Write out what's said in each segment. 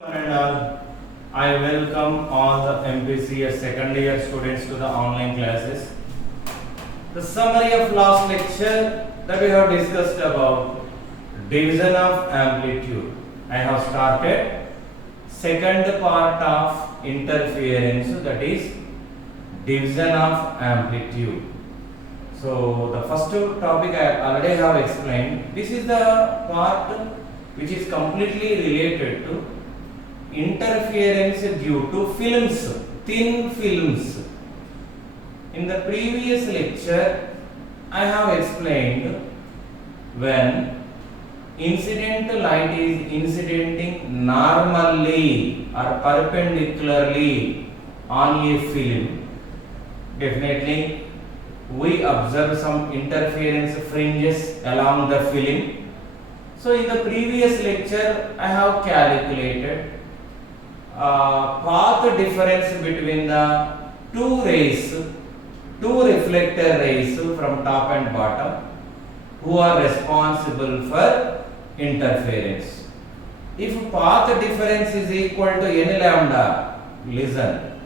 And I welcome all the MPCS second year students to the online classes. The summary of last lecture that we have discussed about division of amplitude. I have started second part of interference, that is division of amplitude. So the first topic I already have explained. This is the part which is completely related to interference due to films, thin films. In the previous lecture, I have explained when incident light is incidenting normally or perpendicularly on a film, definitely we observe some interference fringes along the film. So in the previous lecture, I have calculated path difference between the two rays, two reflector rays from top and bottom, who are responsible for interference. If path difference is equal to n lambda, listen,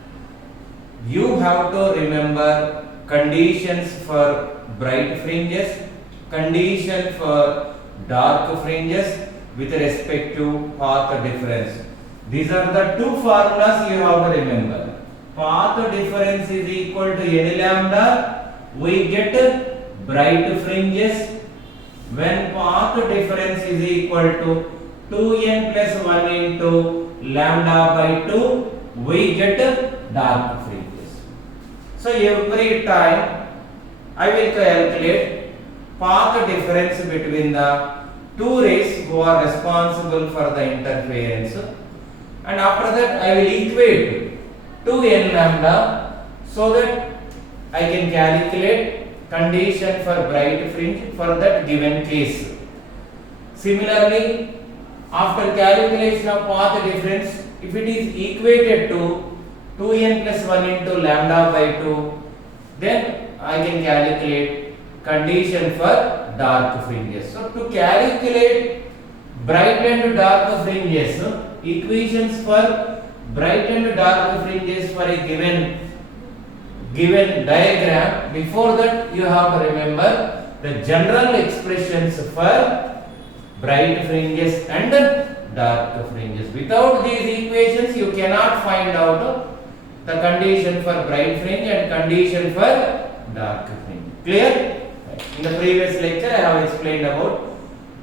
you have to remember conditions for bright fringes, condition for dark fringes with respect to path difference. These are the two formulas you have to remember. Path difference is equal to n lambda. We get bright fringes. When path difference is equal to 2n plus 1 into lambda by 2, we get dark fringes. So every time I will calculate path difference between the two rays who are responsible for the interference. And after that I will equate 2n lambda so that I can calculate condition for bright fringe for that given case. Similarly, after calculation of path difference, if it is equated to 2n plus 1 into lambda by 2, then I can calculate condition for dark fringes. So to calculate bright and dark fringes, equations for bright and dark fringes for a given diagram, before that you have to remember the general expressions for bright fringes and dark fringes. Without these equations you cannot find out the condition for bright fringe and condition for dark fringe. Clear? In the previous lecture I have explained about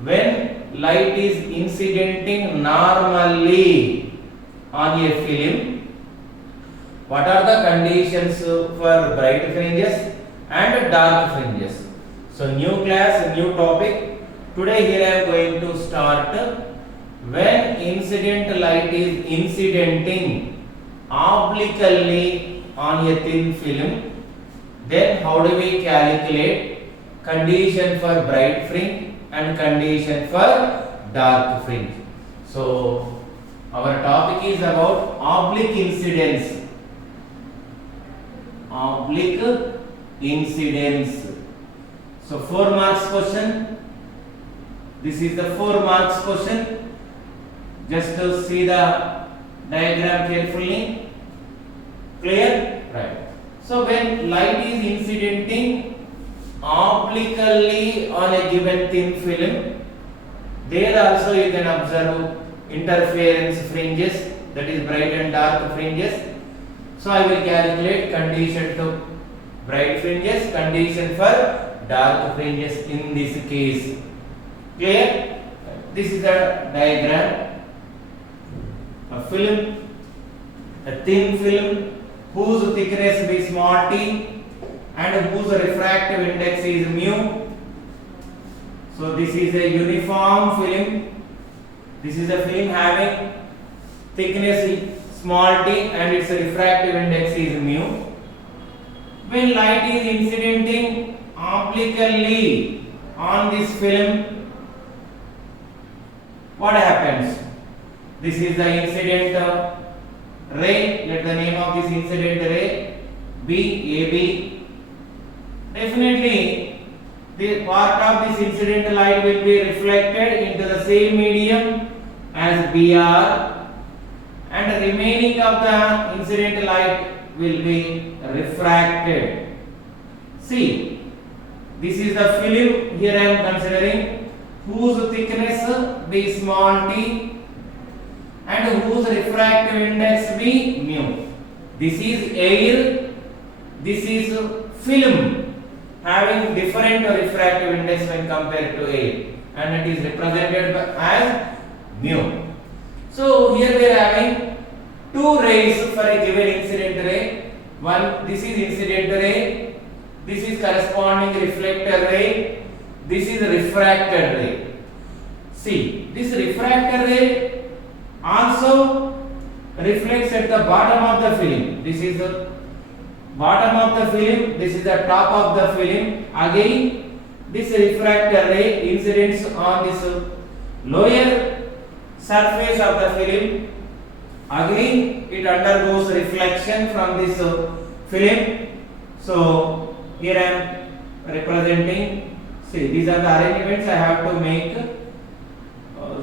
when light is incidenting normally on a film, what are the conditions for bright fringes and dark fringes. So new class, new topic. Today here I am going to start when incident light is incidenting obliquely on a thin film, then how do we calculate condition for bright fringe and condition for dark fringe. So our topic is about oblique incidence. Oblique incidence. So 4 marks question. This is the 4 marks question. Just to see the diagram carefully. Clear? Right. So when light is incidenting obliquely on a given thin film, there also you can observe interference fringes, that is bright and dark fringes. So I will calculate condition to bright fringes, condition for dark fringes in this case. Clear? This is a diagram. A film, a thin film whose thickness is small t and whose refractive index is mu. So this is a uniform film. This is a film having thickness small t and its refractive index is mu. When light is incidenting obliquely on this film, what happens? This is the incident ray. Let the name of this incident ray be AB. Definitely the part of this incident light will be reflected into the same medium as BR the incident light will be refracted. See, this is the film. Here I am considering whose thickness be small t and whose refractive index be mu. This is air, this is film having different refractive index when compared to air, and it is represented as mu. So here we are having two rays for a given incident ray. One, this is incident ray, this is corresponding reflector ray, this is refracted ray. See, this refractor ray also reflects at the bottom of the film. This is the bottom of the film, this is the top of the film. Again, this refractor ray incidents on this lower surface of the film. Again, it undergoes reflection from this film. So here I am representing. See, these are the arrangements I have to make.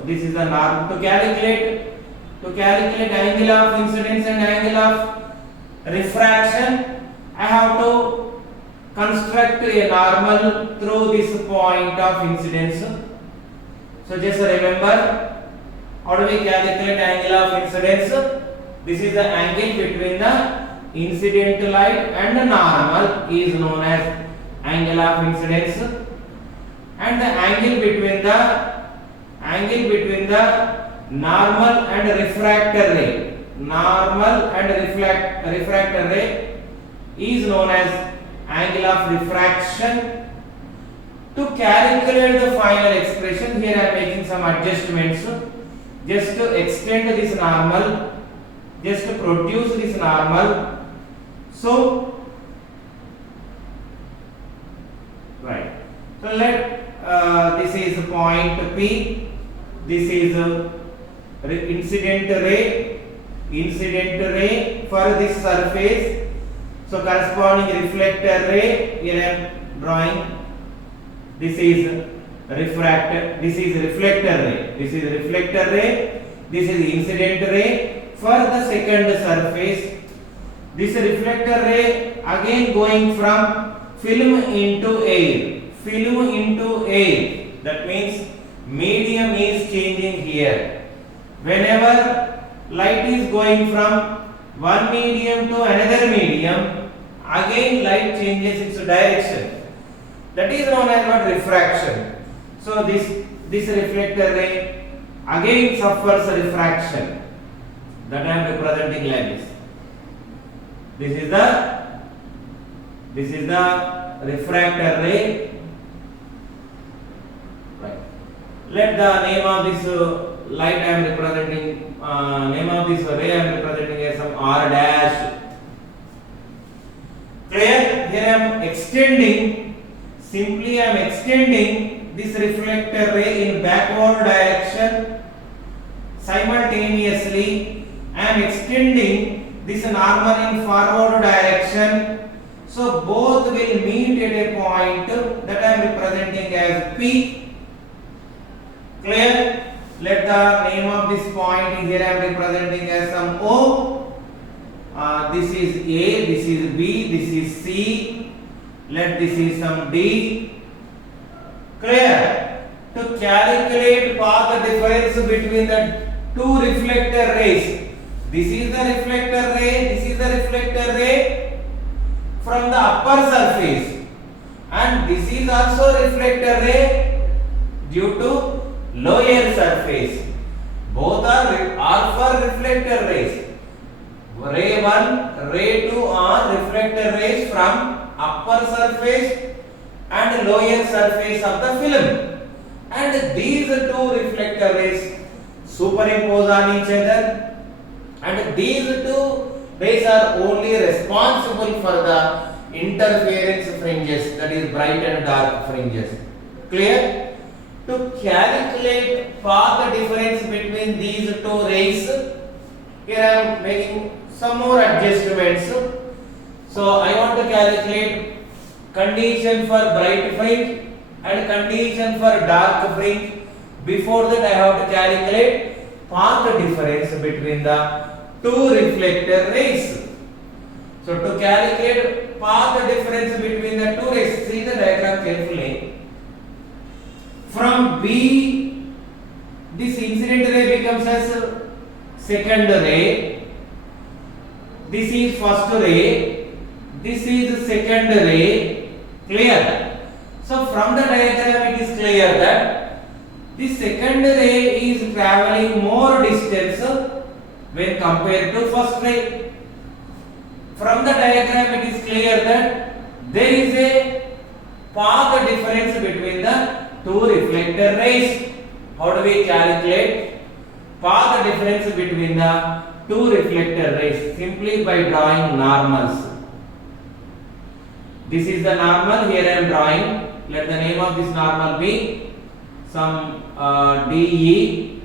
This is the norm to calculate angle of incidence and angle of refraction. I have to construct a normal through this point of incidence. So just remember, how do we calculate angle of incidence? This is the angle between the incident light and the normal is known as angle of incidence, and the angle between the normal and refractor ray, refractor ray is known as angle of refraction. To calculate the final expression, here I am making some adjustments just to extend this normal, just to produce this normal. So right, so let this is point P, this is incident ray for this surface. So corresponding reflector ray, here I am drawing. This is refractor, this is reflector ray, this is reflector ray, this is incident ray for the second surface. This reflector ray again going from film into air, that means medium is changing here. Whenever light is going from one medium to another medium, again light changes its direction. That is known as what? Refraction. So this reflector ray again suffers refraction. That I am representing like this. This is the refractor ray. Right. Let the name of this light I am representing, name of this ray I am representing as some R dash. Clear? Here I am extending. Simply I am extending this reflector ray in backward direction. Simultaneously I am extending this normal in forward direction. So both will meet at a point that I am representing as P. Clear? Let the name of this point here I am representing as some O. This is A, this is B, this is C. Let this is some D. Clear? To calculate path difference between the two reflector rays. This is the reflector ray, this is the reflector ray from the upper surface, and this is also reflector ray due to lower surface. Both are for reflector rays. Ray 1, ray 2 are reflector rays from upper surface and lower surface of the film, and these two reflector rays superimpose on each other, and these two rays are only responsible for the interference fringes, that is bright and dark fringes. Clear? To calculate path difference between these two rays, here I am making some more adjustments. So I want to calculate condition for bright fringe and condition for dark fringe. Before that I have to calculate path difference between the two reflector rays. So to calculate path difference between the two rays, see the diagram carefully. From B, this incident ray becomes as second ray. This is first ray. This is second ray. Clear? So from the diagram it is clear that this second ray is traveling more distance when compared to first ray. From the diagram it is clear that there is a path difference between the two reflector rays. How do we calculate path difference between the two reflector rays? Simply by drawing normals. This is the normal, here I am drawing. Let the name of this normal be some DE.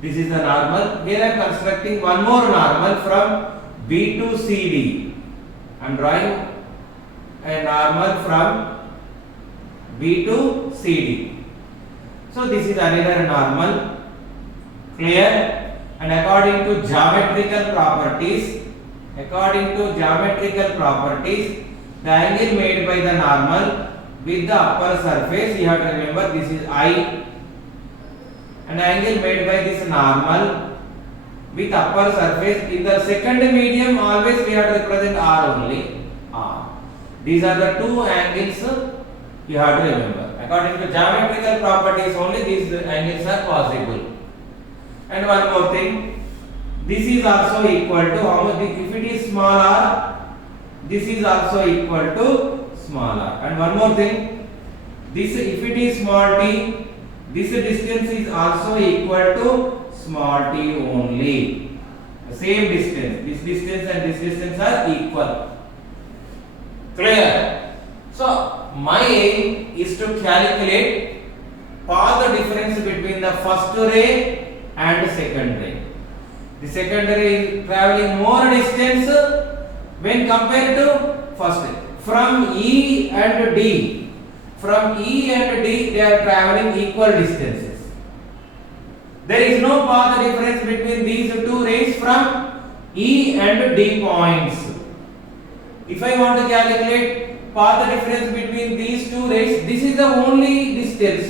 This is the normal. Here I am constructing one more normal from B to CD. I am drawing a normal from B to CD. So this is another normal. Clear? And according to geometrical properties, the angle made by the normal with the upper surface, you have to remember this is I. An angle made by this normal with upper surface in the second medium, always we have to represent R only. R. These are the two angles you have to remember. According to geometrical properties only these angles are possible. And one more thing, this is also equal to how much? If it is small r, this is also equal to small r. And one more thing, this if it is small t, this distance is also equal to small t only. The same distance. This distance and this distance are equal. Clear? So my aim is to calculate path difference between the first ray and second ray. The second ray is traveling more distance when compared to first ray. From E and D, they are traveling equal distances. There is no path difference between these two rays from E and D points. If I want to calculate path difference between these two rays, this is the only distance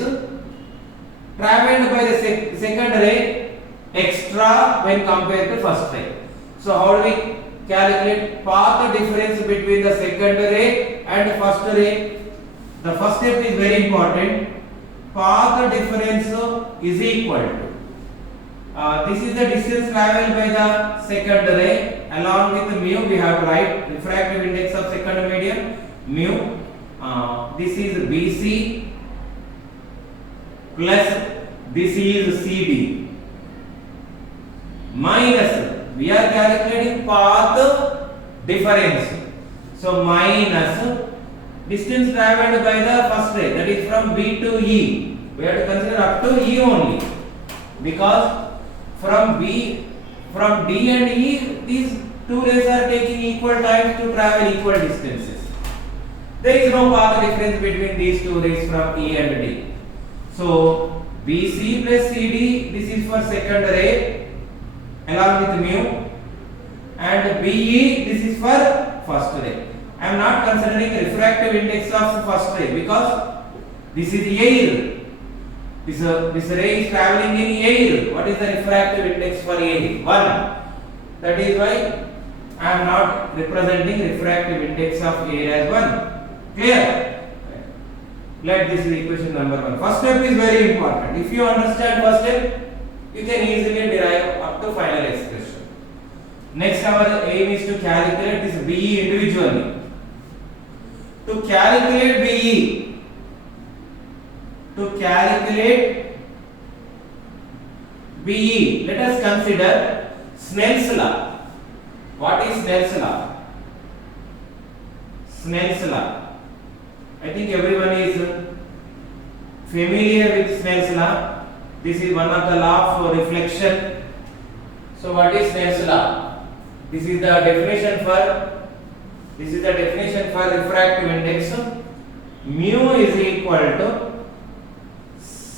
traveled by the second ray extra when compared to first ray. So how do we calculate path difference between the second ray and first ray? The first step is very important. Path difference is equal to this is the distance traveled by the second ray. Along with mu, we have to write refractive index of second medium mu. This is BC plus this is CD minus, we are calculating path difference. So minus distance traveled by the first ray, that is from B to E. We have to consider up to E only, because from D and E, these two rays are taking equal time to travel equal distances. There is no path difference between these two rays from E and D. So BC plus CD, this is for second ray along with mu, and BE, this is for first ray. I am not considering refractive index of first ray because this is air. This ray is traveling in air. What is the refractive index for air? 1. That is why I am not representing refractive index of air as 1. Clear? Let this be equation number 1. First step is very important. If you understand first step, you can easily derive up to final expression. Next, our aim is to calculate this BE individually. To calculate BE, let us consider Snell's law. What is Snell's law? Snell's law. I think everyone is familiar with Snell's law. This is one of the law of reflection. So what is Snell's law? This is the definition for refractive index. Mu is equal to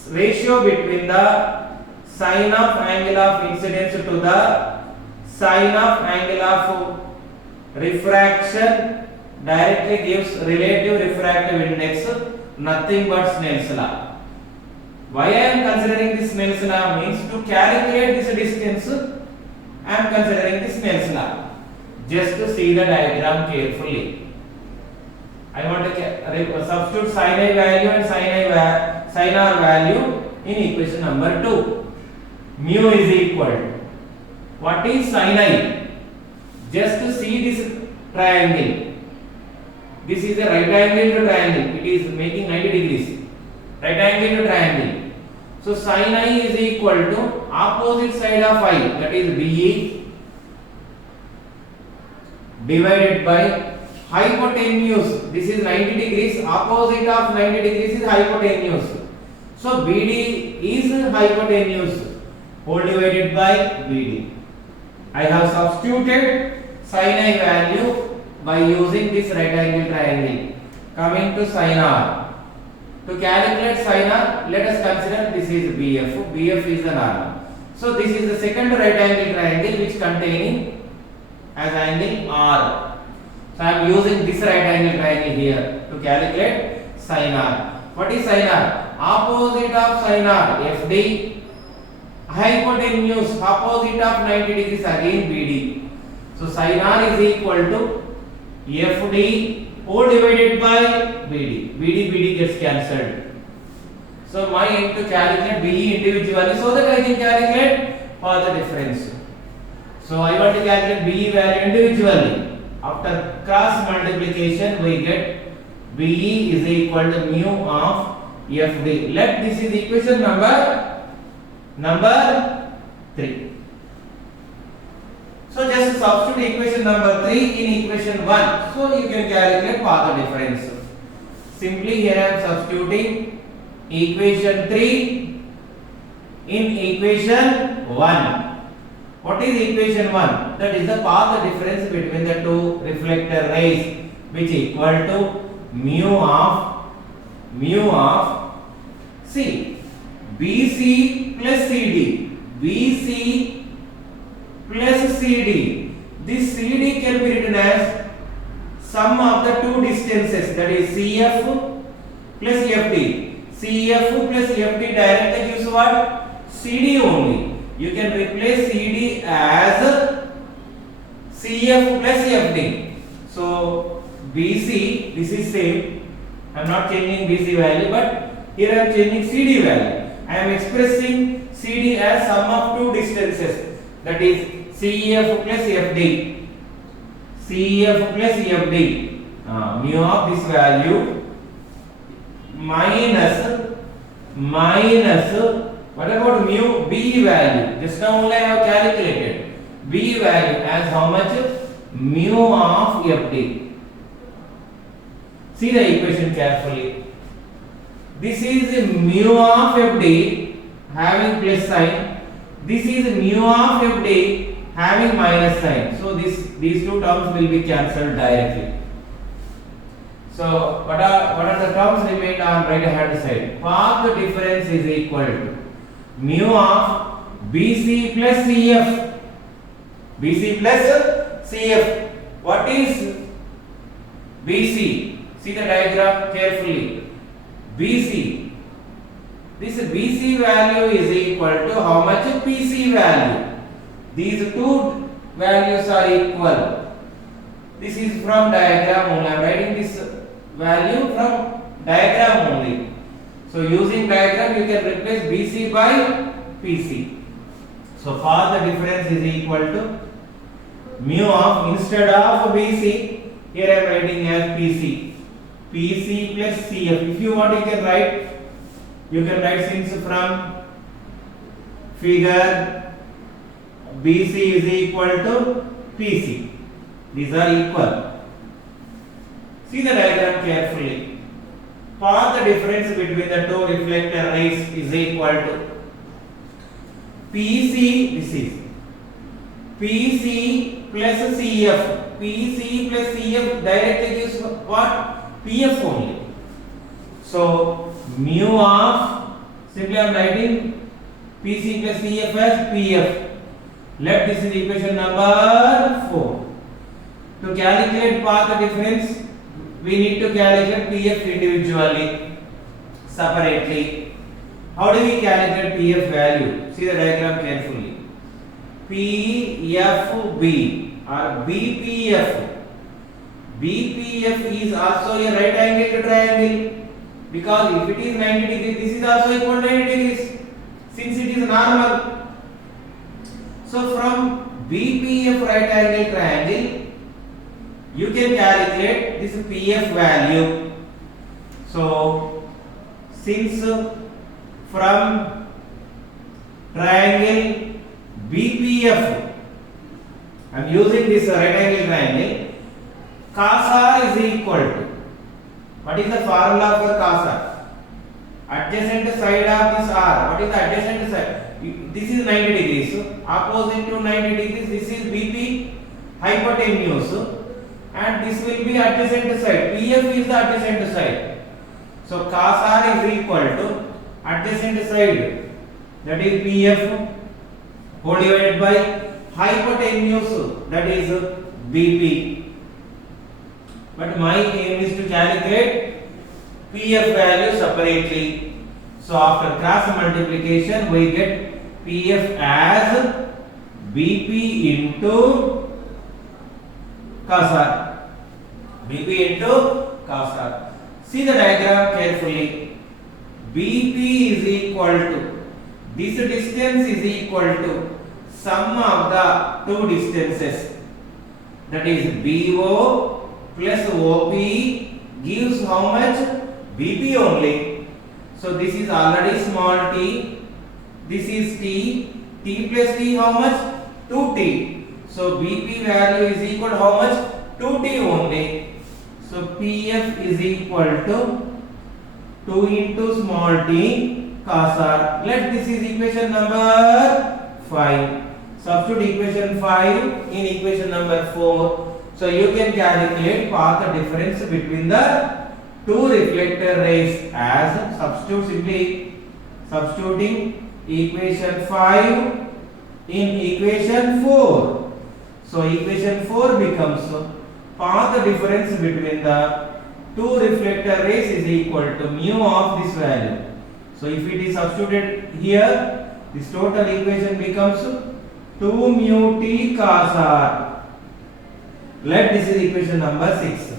ratio between the sine of angle of incidence to the Sine of angle of refraction directly gives relative refractive index, nothing but Snell's law. Why I am considering this Snell's law means to calculate this distance I am considering this Snell's law. Just to see the diagram carefully. I want to substitute sin I value and sin R value in equation number 2. Mu is equal to, what is sin I? Just to see this triangle. This is a right angle to triangle. It is making 90 degrees. Right angle to triangle. So sin I is equal to opposite side of I, that is BE, divided by hypotenuse. This is 90 degrees. Opposite of 90 degrees is hypotenuse. So BD is hypotenuse. Whole divided by BD. I have substituted sin I value by using this right angle triangle. Coming to sin R. To calculate sin R, let us consider this is BF. BF is the normal. So this is the second right angle triangle which containing as angle R. So I am using this right angle triangle here to calculate sin R. What is sin R? Opposite of sin R, FD. Hypotenuse, opposite of 90 degrees, again BD. So sin R is equal to FD whole divided by BD. BD gets cancelled. So my aim to calculate BE individually so that I can calculate path difference. So I want to calculate BE value individually. After cross multiplication, we get BE is equal to mu of FD. Let this is equation number 3. So just substitute equation number 3 in equation 1. So you can calculate path difference. Simply here I am substituting equation 3 in equation 1. What is equation 1? That is the path difference between the two reflector rays, which equal to mu of C, BC plus CD. BC plus CD. This CD can be written as sum of the two distances, that is CF plus FD. CF plus FD directly gives what? CD only. You can replace CD as CF plus FD. So BC, this is same. I am not changing BC value, but here I am changing CD value. I am expressing CD as sum of two distances, that is CF plus FD. CF plus FD. Mu of this value minus what about mu B value? Just now only I have calculated B value as how much? Mu of FD. See the equation carefully. This is mu of FD having plus sign. This is mu of FD having minus sign. So these two terms will be cancelled directly. So what are the terms remained on right hand side? Path difference is equal to mu of BC plus CF. BC plus CF. What is BC? See the diagram carefully. BC. This BC value is equal to how much PC value? These two values are equal. This is from diagram only. I am writing this value from diagram only. So using diagram you can replace BC by PC. So path difference is equal to mu of, instead of BC, here I am writing as PC. PC plus CF. If you want you can write since from figure BC is equal to PC. These are equal. See the diagram carefully. Path difference between the two reflector rays is equal to PC, this is PC plus CF. PC plus CF directly gives what? PF only. So mu of, simply I am writing PC plus CF as PF. Let this is equation number 4. To calculate path difference, we need to calculate PF individually, separately. How do we calculate PF value? See the diagram carefully. PFB or BPF. BPF is also a right angle triangle, because if it is 90 degrees, this is also equal to 90 degrees, since it is normal. So from BPF right angle triangle, you can calculate this PF value. So since from triangle BPF, I am using this right angle triangle, cos r is equal to, what is the formula for cos r? Adjacent side of this r. What is the adjacent side? This is 90 degrees. Opposite to 90 degrees, this is BP hypotenuse, and this will be adjacent side. PF is the adjacent side. So cos r is equal to adjacent side, that is PF, whole divided by hypotenuse, that is BP. But my aim is to calculate PF value separately. So after cross multiplication, we get PF as BP into cos r. BP into cos r. See the diagram carefully. BP is equal to, this distance is equal to sum of the two distances, that is BO plus OP gives how much? BP only. So this is already small t, this is t, t plus t how much? 2t. So BP value is equal to how much? 2t only. So PF is equal to 2 into small t cos r. Let this is equation number 5. Substitute equation 5 in equation number 4. So you can calculate path difference between the two reflector rays as substituting equation 5 in equation 4. So equation 4 becomes path difference between the two reflector rays is equal to mu of this value. So if it is substituted here, this total equation becomes 2 mu t cos r. Let this is equation number 6.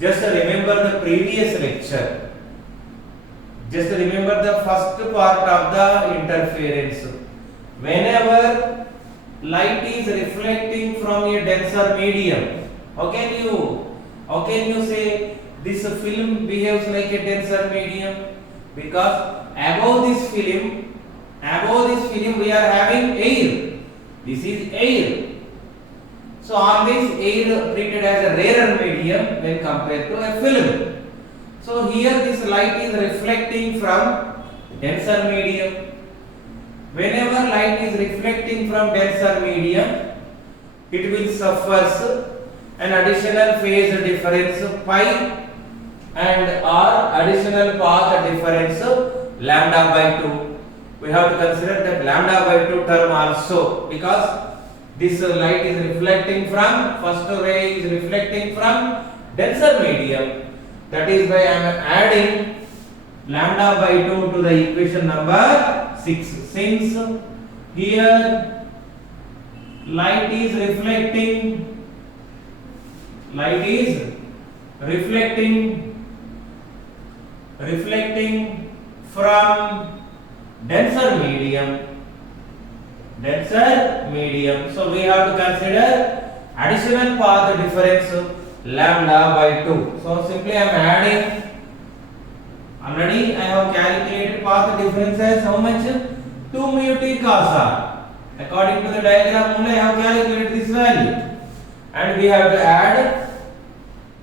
Just remember the previous lecture. Just remember the first part of the interference. Whenever light is reflecting from a denser medium, how can you say this film behaves like a denser medium? Because above this film we are having air. This is air. So always air treated as a rarer medium when compared to a film. So here this light is reflecting from denser medium. Whenever light is reflecting from denser medium, it will suffers an additional phase difference pi and or additional path difference lambda by 2. We have to consider that lambda by 2 term also, because this light is reflecting from, first ray is reflecting from denser medium. That is why I am adding lambda by 2 to the equation number 6. Since here light is reflecting from denser medium, so we have to consider additional path difference lambda by 2. So simply I am adding, already I have calculated path difference as how much? 2 mu t cos r. According to the diagram only I have calculated this value, and we have to add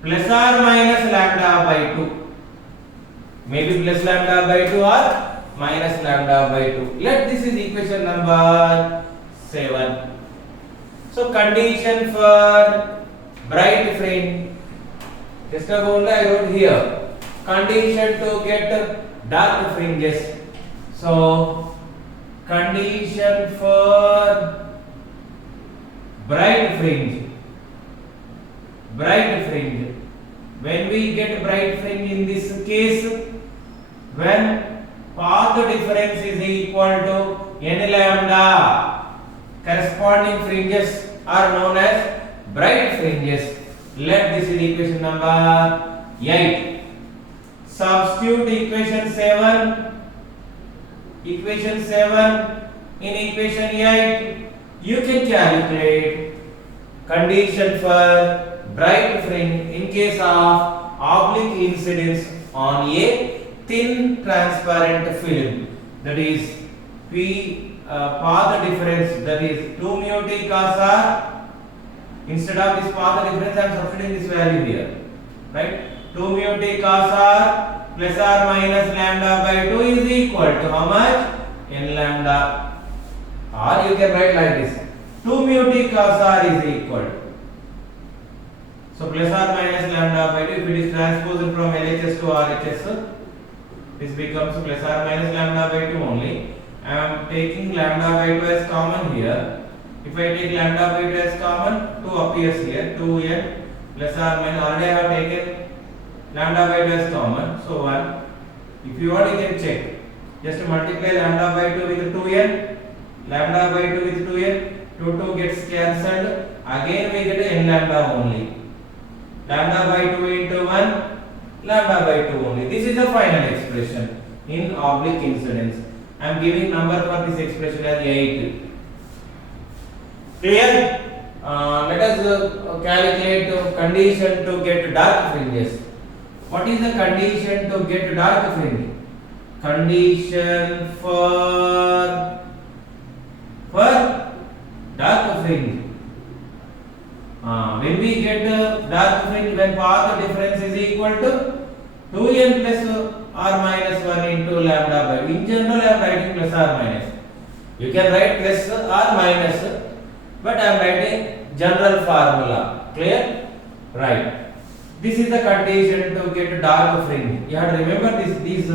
plus or minus lambda by 2. Maybe plus lambda by 2 or minus lambda by 2. Let this is equation number 7. So condition for bright fringe, just only I wrote here. Condition to get dark fringes. So condition for bright fringe. Bright fringe. When we get bright fringe in this case, when path difference is equal to n lambda, corresponding fringes are known as bright fringes. Let this is equation number 8. Substitute equation 7 in equation 8. You can calculate condition for bright fringe in case of oblique incidence on a thin transparent film, that is path difference, that is 2 mu t cos r. Instead of this path difference, I am substituting this value here, right? 2 mu t cos r plus or minus lambda by 2 is equal to how much? N lambda. Or you can write like this: 2 mu t cos r is equal. So plus or minus lambda by 2. If it is transposed from LHS to RHS, this becomes plus or minus lambda by 2 only. I am taking lambda by 2 as common here. If I take lambda by 2 as common, 2 appears here. 2n plus or minus. Already I have taken lambda by 2 as common. So 1. If you want, you can check. Just multiply lambda by 2 with 2n. Lambda by 2 with 2n. 2 gets cancelled. Again we get n lambda only. Lambda by 2 into 1. Lambda by 2 only. This is the final expression in oblique incidence. I am giving number for this expression as 8. Clear? Let us calculate condition to get dark fringes. What is the condition to get dark fringe? Condition for dark fringe. When we get dark fringe, when path difference is equal to 2n plus or minus 1 into lambda by. In general, I am writing plus or minus. You can write plus or minus, but I am writing general formula. Clear? Right. This is the condition to get dark fringe. You have to remember these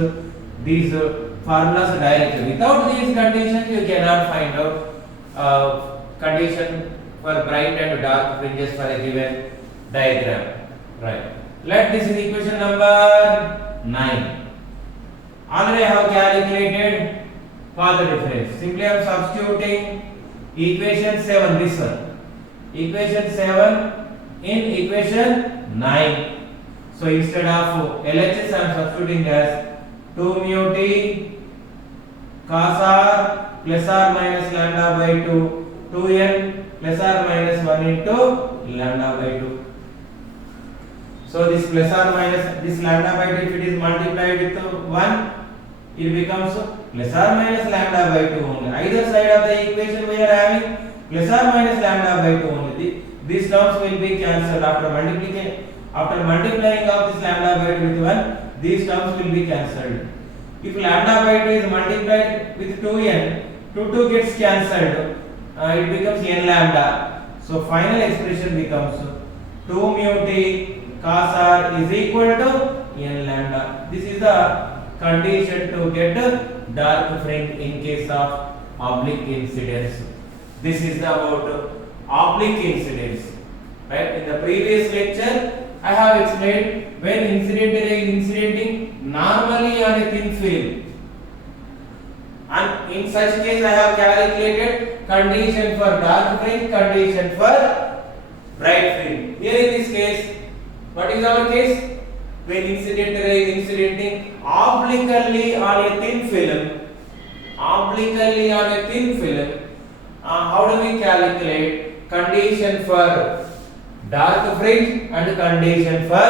formulas directly. Without these conditions, you cannot find out condition for bright and dark fringes for a given diagram. Right. Let this is equation number 9. Already I have calculated path difference. Simply I am substituting equation 7, this one. Equation 7 in equation 9. So instead of LHS, I am substituting as 2 mu t cos r plus or minus lambda by 2, 2n plus or minus 1 into lambda by 2. So this plus or minus, this lambda by 2, if it is multiplied with 1, it becomes plus or minus lambda by 2 only. Either side of the equation we are having plus or minus lambda by 2 only. These terms will be cancelled after multiplication. After multiplying of this lambda by 2 with 1, these terms will be cancelled. If lambda by 2 is multiplied with 2n, 2 gets cancelled. It becomes n lambda. So final expression becomes 2 mu t cos r is equal to n lambda. This is the condition to get dark fringe in case of oblique incidence. This is about oblique incidence. Right? In the previous lecture, I have explained when incident ray is incidenting normally on a thin film. And in such case, I have calculated condition for dark fringe, condition for bright fringe. Here in this case, what is our case? When incident ray is incidenting obliquely on a thin film, how do we calculate condition for dark fringe and condition for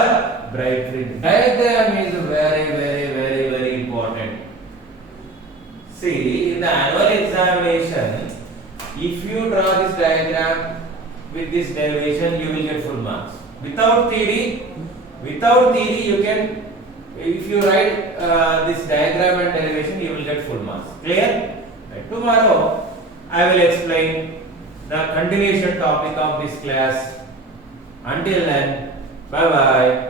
bright fringe? Diagram is very important. See, in the annual examination, if you draw this diagram with this derivation, you will get full marks. Without theory, you can, if you write this diagram and derivation, you will get full marks. Clear? Right. Tomorrow, I will explain the continuation topic of this class. Until then, bye bye.